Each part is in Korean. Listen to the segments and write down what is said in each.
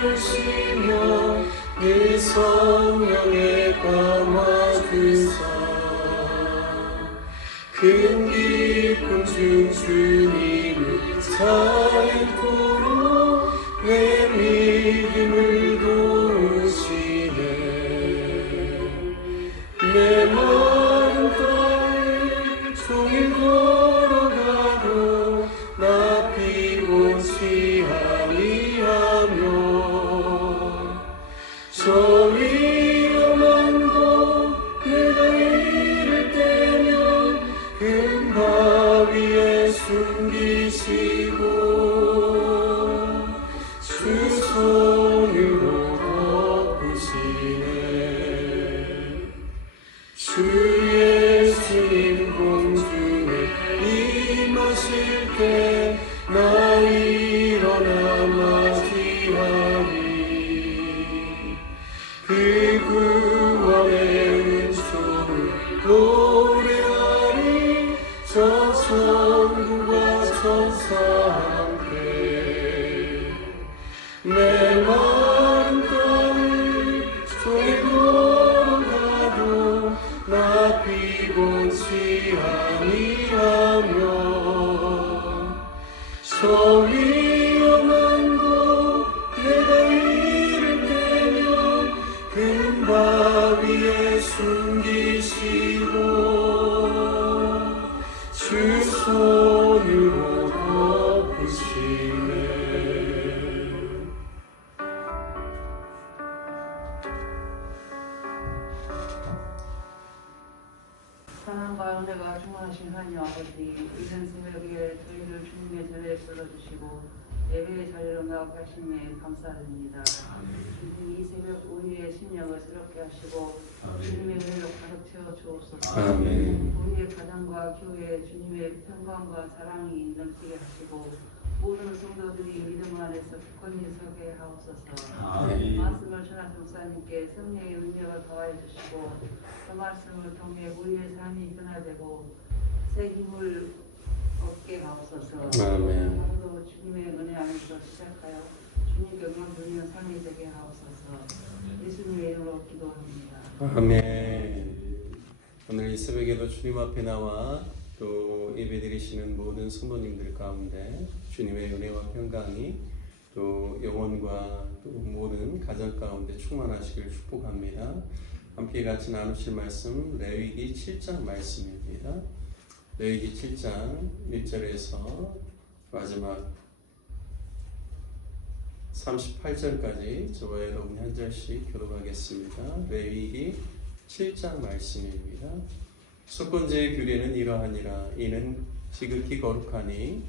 주시며 늘 성령에 감화주사 큰 기쁨 중 주님을 살도록 내 믿음을 도우시네. 메마른 땅을 종일 걸어가도 나 피곤치 아니하며 저 위험한 곳 내가 이를 때면 큰 바위에 숨기시고 주 손으로 덮으시네. 주 예수님 공중에 임하실 때 나 일어나 맞이하리. 그 구원의 은총을 노래하리. 저 천국과 천사 함께 메마른 땅을 종일 걸어가도 나 피곤치 아니하며 저 위험한 곳 내가 이를 때면 큰 바위에 숨기시고 주 손으로 덮으시네. 사랑과 은혜가 충만하신 하나님 아버지, 이른 새벽에 저희를 주님의 전에 불러주시고 예배의 자리로 나아가심에 감사드립니다. 주님 이 새벽 우리의 심령을 새롭게 하시고 주님의 은혜로 가득 채워 주옵소서. 우리의 가정과 교회에 주님의 평강과 사랑이 넘치게 하시고 모든 성도들이 믿음 안에서 굳건히 서게 하옵소서. 말씀을 전하신 목사님께 성령의 은혜가 더하여 주시고 그 말씀을 통해 우리의 삶이 변화되고 새 힘을 얻게 하옵소서. 하루도 주님의 은혜 안에서 시작하여 주님께 영광 돌리는 삶이 되게 하옵소서. 예수님의 이름으로 기도합니다. 아멘. 오늘 이 새벽에도 주님 앞에 나와 또 예배드리시는 모든 성도님들 가운데 주님의 은혜와 평강이 또 영혼과 또 모든 가정 가운데 충만하시길 축복합니다. 함께 같이 나누실 말씀 레위기 7장 말씀입니다. 레위기 7장 1절에서 마지막 38절까지 저와 여러분 한 절씩 교독하겠습니다. 레위기 7장 말씀입니다. 속건제의 규례는 이러하니라. 이는 지극히 거룩하니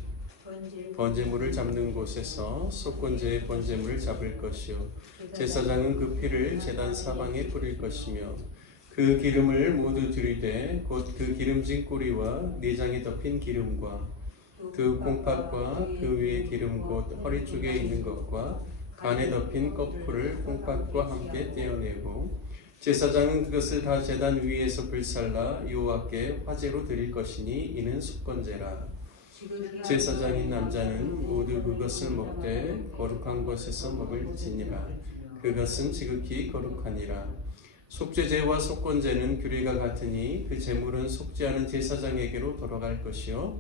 번제물을 잡는 곳에서 속건제의 번제물을 잡을 것이요 제사장은 그 피를 제단 사방에 뿌릴 것이며 그 기름을 모두 들이되 곧 그 기름진 꼬리와 내장에 덮인 기름과 그 콩팥과 그 위에 기름 곧 허리 쪽에 있는 것과 간에 덮인 껍풀을 콩팥과 함께 떼어내고 제사장은 그것을 다 제단 위에서 불살라 여호와께 화제로 드릴 것이니 이는 속건제라. 제사장인 남자는 모두 그것을 먹되 거룩한 곳에서 먹을지니라. 그것은 지극히 거룩하니라. 속죄제와 속건제는 규례가 같으니 그 제물은 속죄하는 제사장에게로 돌아갈 것이요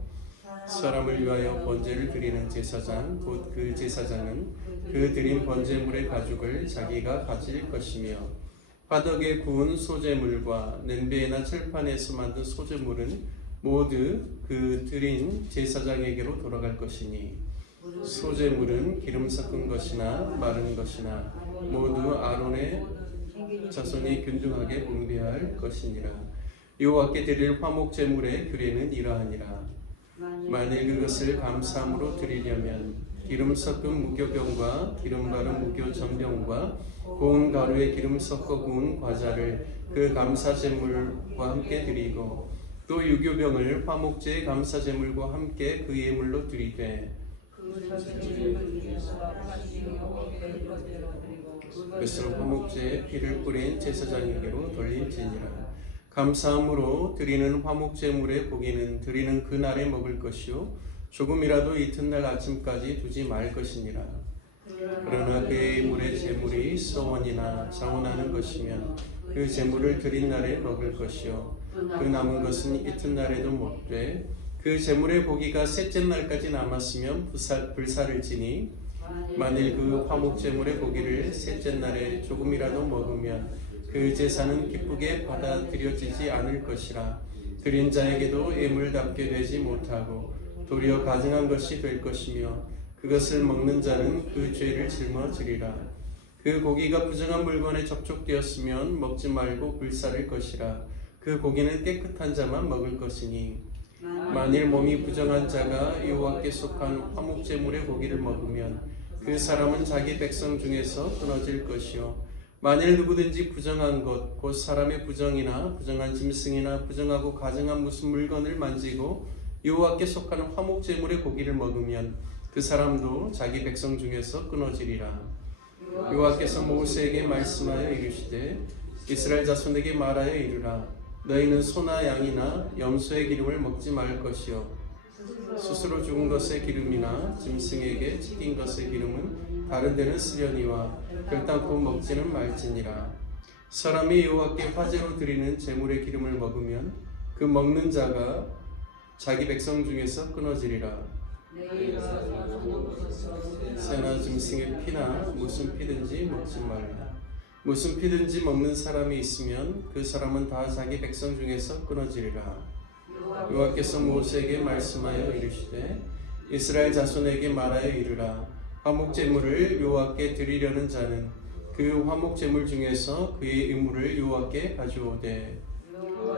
사람을 위하여 번제를 드리는 제사장 곧 그 제사장은 그 드린 번제물의 가죽을 자기가 가질 것이며 바닥에 구운 소제물과 냄비나 철판에서 만든 소제물은 모두 그 드린 제사장에게로 돌아갈 것이니 소제물은 기름 섞은 것이나 마른 것이나 모두 아론의 자손이 균등하게 분배할 것이니라. 여호와께 드릴 화목제물의 규례는 이러하니라. 만일 그것을 감사함으로 드리려면 기름 섞은 무교병과 기름 바른 무교전병과 고운 가루에 기름 섞어 구운 과자를 그 감사제물과 함께 드리고 또 유교병을 화목제의 감사제물과 함께 그 예물로 드리되 그것을 화목제에 피를 뿌린 제사장에게로 돌릴지니라. 감사함으로 드리는 화목제물의 고기는 드리는 그날에 먹을 것이요 조금이라도 이튿날 아침까지 두지 말 것이니라. 그러나 그의 물의 재물이 서원이나 장원하는 것이면 그 재물을 드린 날에 먹을 것이요 그 남은 것은 이튿날에도 먹되 그 재물의 고기가 셋째 날까지 남았으면 불사를 지니 만일 그 화목 재물의 고기를 셋째 날에 조금이라도 먹으면 그 제사는 기쁘게 받아들여지지 않을 것이라 드린 자에게도 예물답게 되지 못하고 도리어 가증한 것이 될 것이며 그것을 먹는 자는 그 죄를 짊어지리라. 그 고기가 부정한 물건에 접촉되었으면 먹지 말고 불사를 것이라. 그 고기는 깨끗한 자만 먹을 것이니 만일 몸이 부정한 자가 여호와께 속한 화목제물의 고기를 먹으면 그 사람은 자기 백성 중에서 끊어질 것이요 만일 누구든지 부정한 것 곧 사람의 부정이나 부정한 짐승이나 부정하고 가증한 무슨 물건을 만지고 여호와께 속한 화목제물의 고기를 먹으면 그 사람도 자기 백성 중에서 끊어지리라. 여호와께서 모세에게 말씀하여 이르시되 이스라엘 자손에게 말하여 이르라. 너희는 소나 양이나 염소의 기름을 먹지 말 것이요 스스로 죽은 것의 기름이나 짐승에게 찢긴 것의 기름은 다른 데는 쓰려니와 결단코 먹지는 말지니라. 사람이 여호와께 화제로 드리는 제물의 기름을 먹으면 그 먹는 자가 자기 백성 중에서 끊어지리라. 새나 짐승의 피나 무슨 피든지 먹지 말라. 무슨 피든지 먹는 사람이 있으면 그 사람은 다 자기 백성 중에서 끊어지리라. 여호와께서 모세에게 말씀하여 이르시되 이스라엘 자손에게 말하여 이르라. 화목제물을 여호와께 드리려는 자는 그 화목제물 중에서 그의 의무를 여호와께 가져오되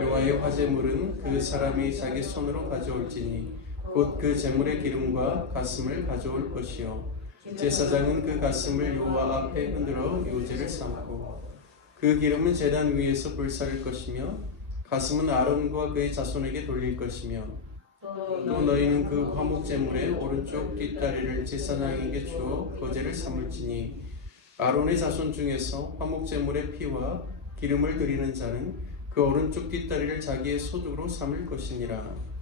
여호와의 화제물은 그 사람이 자기 손으로 가져올지니 곧 그 제물의 기름과 가슴을 가져올 것이요 제사장은 그 가슴을 여호와 앞에 흔들어 요제를 삼고 그 기름은 제단 위에서 불사를 것이며 가슴은 아론과 그의 자손에게 돌릴 것이며 또 너희는 그 화목제물의 오른쪽 뒷다리를 제사장에게 주어 거제를 삼을지니 아론의 자손 중에서 화목제물의 피와 기름을 드리는 자는 그 오른쪽 뒷다리를 자기의 소득으로 삼을 것이니라.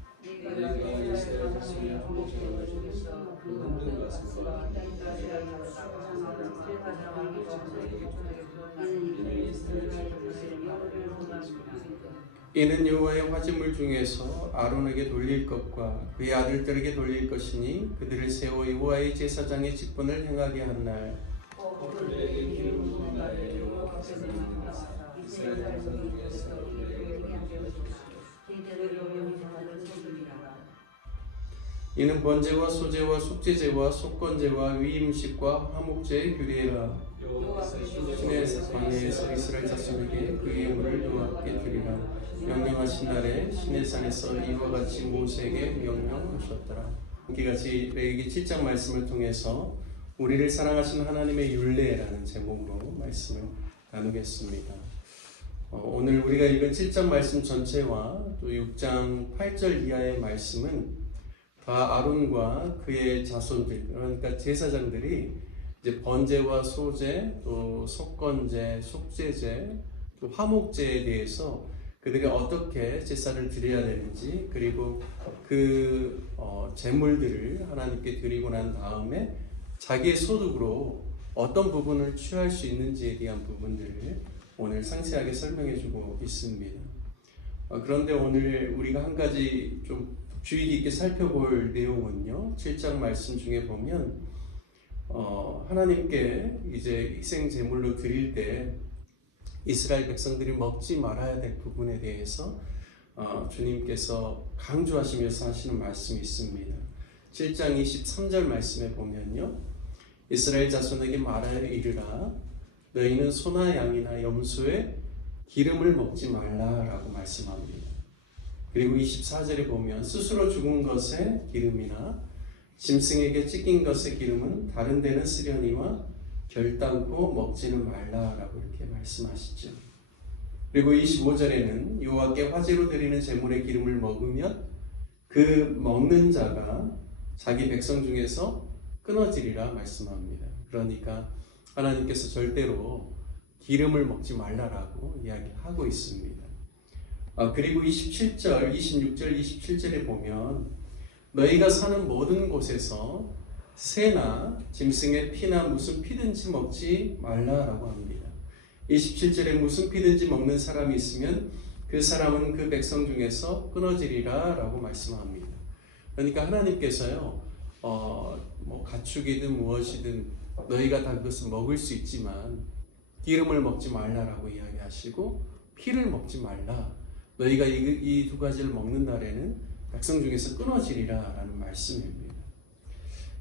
이는 여호와의 화제물 중에서 아론에게 돌릴 것과 그의 아들들에게 돌릴 것이니 그들을 세워 여호와의 제사장의 직분을 행하게 한 날 이는 번제와 소제와 속죄제와 속건제와 위임식과 화목제의 규례라. 신의 광야에서 이스라엘 자손에게 그의 예물을 여호와께 드리라. 명령하신 날에 신의 산에서 이와 같이 모세에게 명령하셨더라. 함께같이 레위기 7장 말씀을 통해서 우리를 사랑하신 하나님의 율례라는 제목으로 말씀을 나누겠습니다. 오늘 우리가 읽은 7장 말씀 전체와 또 6장 8절 이하의 말씀은 다 아론과 그의 자손들, 그러니까 제사장들이 이제 번제와 소제, 또 속건제, 속죄제, 또 화목제에 대해서 그들이 어떻게 제사를 드려야 되는지, 그리고 그 제물들을 하나님께 드리고 난 다음에 자기의 소득으로 어떤 부분을 취할 수 있는지에 대한 부분들을 오늘 상세하게 설명해주고 있습니다. 그런데 오늘 우리가 한 가지 좀 주의 깊게 살펴볼 내용은요, 7장 말씀 중에 보면 하나님께 이제 희생 제물로 드릴 때 이스라엘 백성들이 먹지 말아야 될 부분에 대해서 주님께서 강조하시면서 하시는 말씀이 있습니다. 7장 23절 말씀에 보면요, 이스라엘 자손에게 말하여 이르라. 너희는 소나 양이나 염소의 기름을 먹지 말라라고 말씀합니다. 그리고 24절에 보면 스스로 죽은 것의 기름이나 짐승에게 찢긴 것의 기름은 다른 데는 쓰려니와 결단코 먹지는 말라라고 이렇게 말씀하시죠. 그리고 25절에는 여호와께 화제로 드리는 제물의 기름을 먹으면 그 먹는 자가 자기 백성 중에서 끊어지리라 말씀합니다. 그러니까 하나님께서 절대로 기름을 먹지 말라라고 이야기하고 있습니다. 그리고 27절, 26절, 27절에 보면 너희가 사는 모든 곳에서 새나 짐승의 피나 무슨 피든지 먹지 말라라고 합니다. 27절에 무슨 피든지 먹는 사람이 있으면 그 사람은 그 백성 중에서 끊어지리라 라고 말씀합니다. 그러니까 하나님께서요, 뭐 가축이든 무엇이든 너희가 다 그것을 먹을 수 있지만 기름을 먹지 말라라고 이야기하시고 피를 먹지 말라. 너희가 이 두 가지를 먹는 날에는 백성 중에서 끊어지리라 라는 말씀입니다.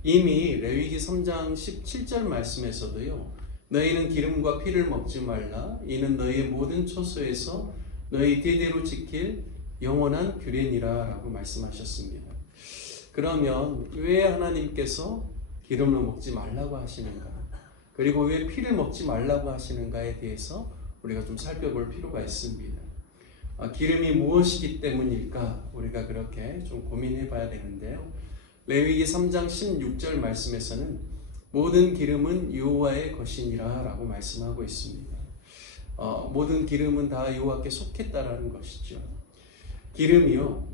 이미 레위기 3장 17절 말씀에서도요, 너희는 기름과 피를 먹지 말라. 이는 너희의 모든 처소에서 너희 대대로 지킬 영원한 규례니라 라고 말씀하셨습니다. 그러면 왜 하나님께서 기름을 먹지 말라고 하시는가? 그리고 왜 피를 먹지 말라고 하시는가에 대해서 우리가 좀 살펴볼 필요가 있습니다. 기름이 무엇이기 때문일까? 우리가 그렇게 좀 고민해 봐야 되는데요. 레위기 3장 16절 말씀에서는 모든 기름은 여호와의 것이니라 라고 말씀하고 있습니다. 모든 기름은 다 여호와께 속했다라는 것이죠. 기름이요,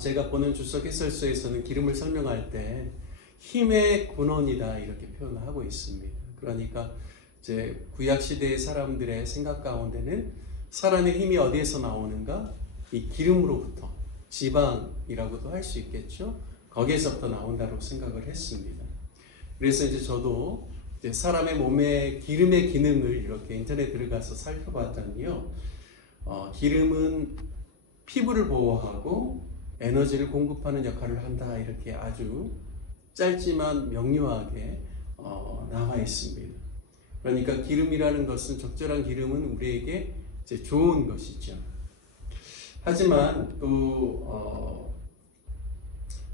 제가 보는 주석 해설서에서는 기름을 설명할 때 힘의 근원이다 이렇게 표현을 하고 있습니다. 그러니까 이제 구약 시대의 사람들의 생각 가운데는 사람의 힘이 어디에서 나오는가? 이 기름으로부터, 지방이라고도 할 수 있겠죠. 거기에서부터 나온다고 생각을 했습니다. 그래서 이제 저도 이제 사람의 몸의 기름의 기능을 이렇게 인터넷에 들어가서 살펴봤더니요, 기름은 피부를 보호하고 에너지를 공급하는 역할을 한다 이렇게 아주 짧지만 명료하게 나와 있습니다. 그러니까 기름이라는 것은, 적절한 기름은 우리에게 이제 좋은 것이죠. 하지만 또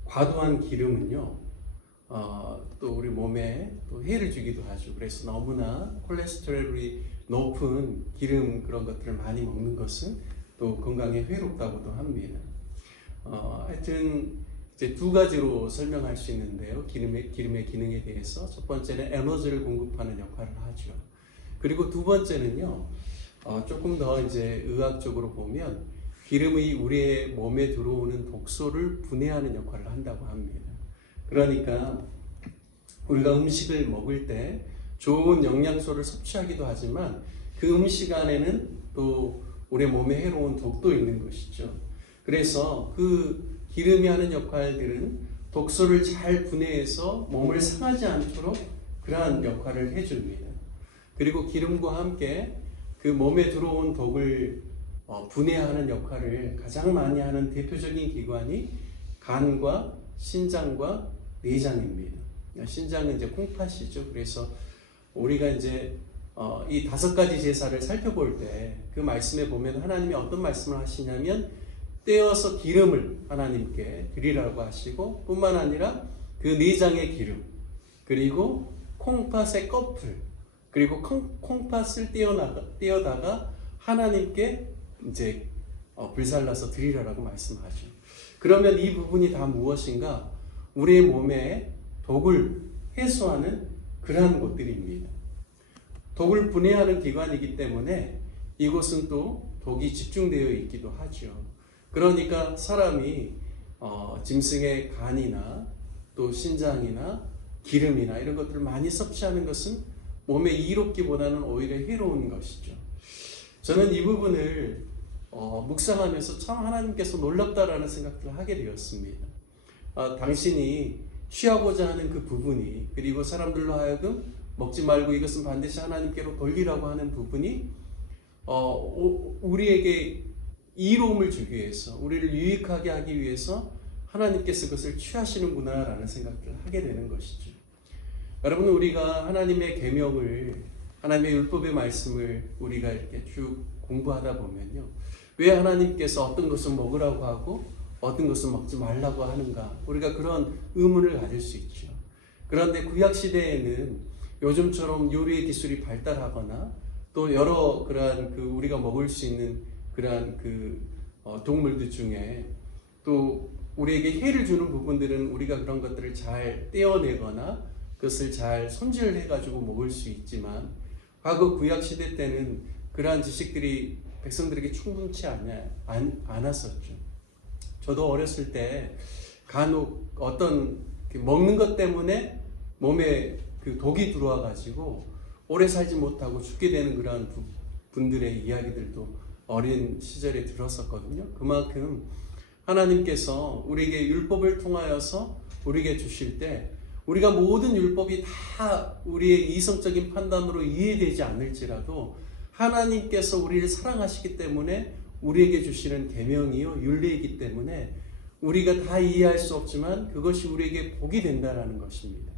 과도한 기름은요, 또 우리 몸에 또 해를 주기도 하죠. 그래서 너무나 콜레스테롤이 높은 기름 그런 것들을 많이 먹는 것은 또 건강에 해롭다고도 합니다. 하여튼 이제 두 가지로 설명할 수 있는데요. 기름의 기능에 대해서 첫 번째는 에너지를 공급하는 역할을 하죠. 그리고 두 번째는요, 조금 더 이제 의학적으로 보면 기름이 우리의 몸에 들어오는 독소를 분해하는 역할을 한다고 합니다. 그러니까 우리가 음식을 먹을 때 좋은 영양소를 섭취하기도 하지만 그 음식 안에는 또 우리 몸에 해로운 독도 있는 것이죠. 그래서 그 기름이 하는 역할들은 독소를 잘 분해해서 몸을 상하지 않도록 그러한 역할을 해줍니다. 그리고 기름과 함께 그 몸에 들어온 독을 분해하는 역할을 가장 많이 하는 대표적인 기관이 간과 신장과 내장입니다. 신장은 이제 콩팥이죠. 그래서 우리가 이제 이 5가지 제사를 살펴볼 때 그 말씀에 보면 하나님이 어떤 말씀을 하시냐면 떼어서 기름을 하나님께 드리라고 하시고, 뿐만 아니라 그 내장의 기름, 그리고 콩팥의 껍질, 그리고 콩팥을 떼어다가 하나님께 이제 불살라서 드리라고 말씀하죠. 그러면 이 부분이 다 무엇인가? 우리의 몸에 독을 해소하는 그러한 것들입니다. 독을 분해하는 기관이기 때문에 이곳은 또 독이 집중되어 있기도 하죠. 그러니까 사람이 짐승의 간이나 또 신장이나 기름이나 이런 것들을 많이 섭취하는 것은 몸에 이롭기보다는 오히려 해로운 것이죠. 저는 이 부분을 묵상하면서 참 하나님께서 놀랍다라는 생각들을 하게 되었습니다. 당신이 취하고자 하는 그 부분이, 그리고 사람들로 하여금 먹지 말고 이것은 반드시 하나님께로 돌리라고 하는 부분이 우리에게 이로움을 주기 위해서, 우리를 유익하게 하기 위해서 하나님께서 그것을 취하시는구나라는 생각을 하게 되는 것이죠. 여러분, 우리가 하나님의 계명을, 하나님의 율법의 말씀을 우리가 이렇게 쭉 공부하다 보면요, 왜 하나님께서 어떤 것을 먹으라고 하고 어떤 것을 먹지 말라고 하는가, 우리가 그런 의문을 가질 수 있죠. 그런데 구약 시대에는 요즘처럼 요리의 기술이 발달하거나 또 여러 그러한 그 우리가 먹을 수 있는 그러한 그 동물들 중에 또 우리에게 해를 주는 부분들은 우리가 그런 것들을 잘 떼어내거나 그것을 잘 손질을 해가지고 먹을 수 있지만, 과거 구약 시대 때는 그러한 지식들이 백성들에게 충분치 않았었죠. 저도 어렸을 때 간혹 어떤 먹는 것 때문에 몸에 그 독이 들어와 가지고 오래 살지 못하고 죽게 되는 그런 분들의 이야기들도 어린 시절에 들었었거든요. 그만큼 하나님께서 우리에게 율법을 통하여서 우리에게 주실 때 우리가 모든 율법이 다 우리의 이성적인 판단으로 이해되지 않을지라도 하나님께서 우리를 사랑하시기 때문에 우리에게 주시는 계명이요 율례이기 때문에 우리가 다 이해할 수 없지만 그것이 우리에게 복이 된다라는 것입니다.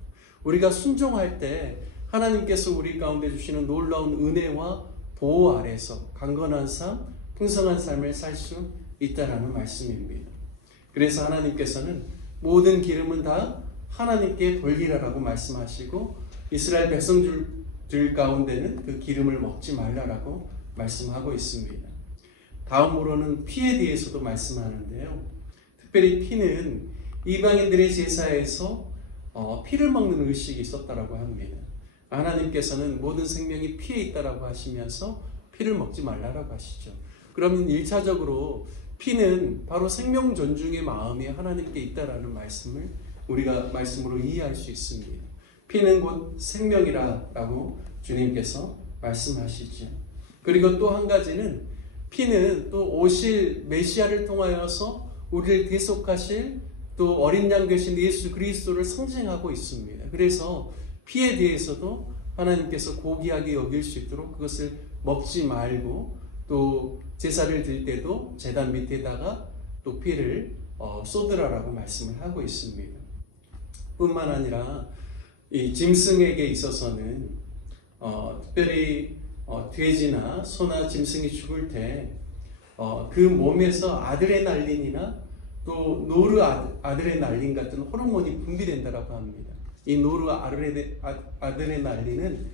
우리가 순종할 때 하나님께서 우리 가운데 주시는 놀라운 은혜와 보호 아래서 강건한 삶, 풍성한 삶을 살 수 있다라는 말씀입니다. 그래서 하나님께서는 모든 기름은 다 하나님께 돌리라라고 말씀하시고 이스라엘 백성들 가운데는 그 기름을 먹지 말라라고 말씀하고 있습니다. 다음으로는 피에 대해서도 말씀하는데요. 특별히 피는 이방인들의 제사에서 피를 먹는 의식이 있었다라고 합니다. 하나님께서는 모든 생명이 피에 있다라고 하시면서 피를 먹지 말라라고 하시죠. 그러면 1차적으로 피는 바로 생명 존중의 마음이 하나님께 있다라는 말씀을 우리가 말씀으로 이해할 수 있습니다. 피는 곧 생명이라고 주님께서 말씀하시죠. 그리고 또 한 가지는 피는 또 오실 메시아를 통하여서 우리를 대속하실 또 어린 양 되신 예수 그리스도를 상징하고 있습니다. 그래서 피에 대해서도 하나님께서 고귀하게 여길 수 있도록 그것을 먹지 말고 또 제사를 드릴 때도 제단 밑에다가 또 피를 쏟으라라고 말씀을 하고 있습니다. 뿐만 아니라 이 짐승에게 있어서는 특별히 돼지나 소나 짐승이 죽을 때 그 몸에서 아드레날린이나 또 노르아드레날린 같은 호르몬이 분비된다라고 합니다. 이 노르아드레날린은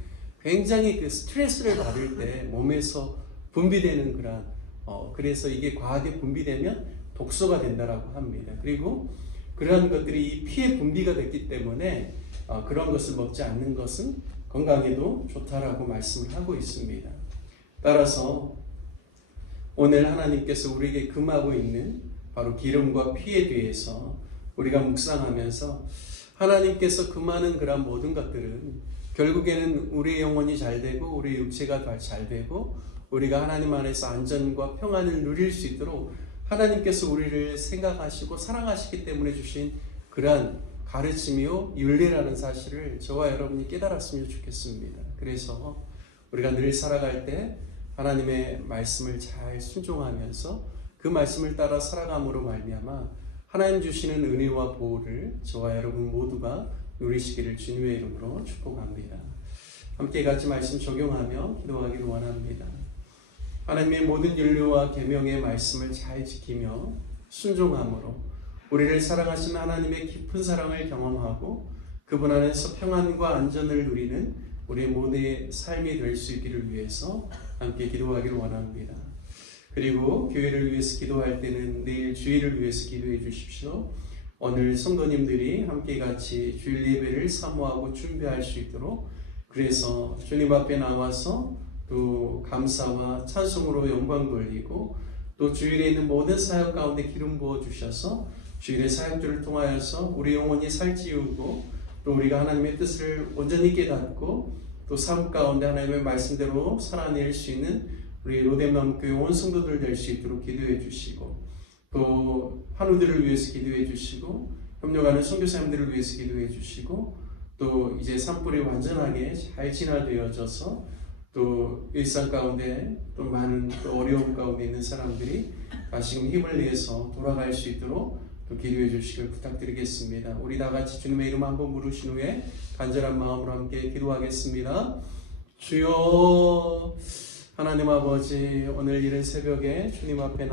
굉장히 그 스트레스를 받을 때 몸에서 분비되는 그런 그래서 이게 과하게 분비되면 독소가 된다라고 합니다. 그리고 그러한 것들이 이 피에 분비가 됐기 때문에 그런 것을 먹지 않는 것은 건강에도 좋다라고 말씀을 하고 있습니다. 따라서 오늘 하나님께서 우리에게 금하고 있는 바로 기름과 피에 대해서 우리가 묵상하면서 하나님께서 금하는 그런 모든 것들은 결국에는 우리의 영혼이 잘 되고 우리의 육체가 잘 되고 우리가 하나님 안에서 안전과 평안을 누릴 수 있도록 하나님께서 우리를 생각하시고 사랑하시기 때문에 주신 그러한 가르침이요 율례라는 사실을 저와 여러분이 깨달았으면 좋겠습니다. 그래서 우리가 늘 살아갈 때 하나님의 말씀을 잘 순종하면서 그 말씀을 따라 살아감으로 말미암아 하나님 주시는 은혜와 보호를 저와 여러분 모두가 누리시기를 주님의 이름으로 축복합니다. 함께 같이 말씀 적용하며 기도하기를 원합니다. 하나님의 모든 율례와 계명의 말씀을 잘 지키며 순종함으로 우리를 사랑하시는 하나님의 깊은 사랑을 경험하고 그분 안에서 평안과 안전을 누리는 우리 모두의 삶이 될 수 있기를 위해서 함께 기도하기를 원합니다. 그리고 교회를 위해서 기도할 때는 내일 주일을 위해서 기도해 주십시오. 오늘 성도님들이 함께 같이 주일 예배를 사모하고 준비할 수 있도록 그래서 주님 앞에 나와서 또 감사와 찬송으로 영광 돌리고 또 주일에 있는 모든 사역 가운데 기름 부어 주셔서 주일의 사역들을 통하여서 우리 영혼이 살찌우고 또 우리가 하나님의 뜻을 온전히 깨닫고 또 삶 가운데 하나님의 말씀대로 살아낼 수 있는 우리 로데맘 교회 온 성도들 될 수 있도록 기도해 주시고 또 환우들을 위해서 기도해 주시고 협력하는 선교사님들을 위해서 기도해 주시고 또 이제 산불이 완전하게 잘 진화되어져서 또 일상 가운데 또 많은 또 어려움 가운데 있는 사람들이 다시금 힘을 내서 돌아갈 수 있도록 또 기도해 주시길 부탁드리겠습니다. 우리 다 같이 주님의 이름 한번 부르신 후에 간절한 마음으로 함께 기도하겠습니다. 주여 하나님 아버지 오늘 이른 새벽에 주님 앞에